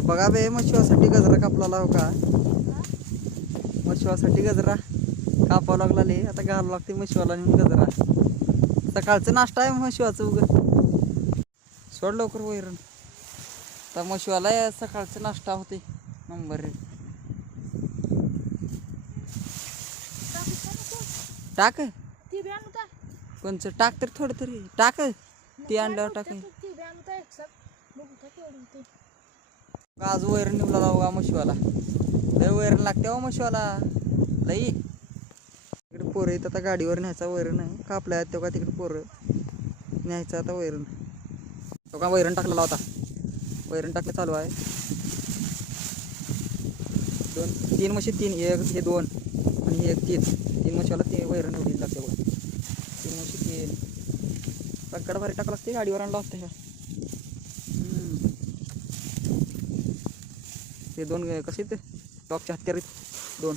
तर बघा बे मशिवासाठी गजरा कापला हो का. मशिवासाठी गजरा कापावं लागला ले. आता घालावं लागते मशिवाला नेऊन गजरा. सकाळचं नाश्ता आहे मशिवाचं उगं. सोड लवकर वैरण. आता मशिवाला सकाळचं नाश्ता होते नंबर. टाक कोणचं टाक तर थोडं तरी टाक. ती आणल्यावर टाक. आज वैरण निवला बघा मशिवाला. लय वैरण लागते हो मशिवाला लई. तिकडे पोरं येत आता गाडीवर न्यायचा वैरण आहे कापल्या तेव्हा तिकडे पोरं न्यायचं आता वैरण. तो का वैरण टाकलेला होता. वैरण टाकलं चालू आहे. 3 म्हशी 3 एक हे 2 आणि हे 3 म्हशीवाला ते वैरण एवढी लागते बघा. 3 म्हशी 3 सगळं भारी टाकलं लागते गाडीवर आणलं असतं. ते 2 कसे ते टॉपच्या हत्यार 2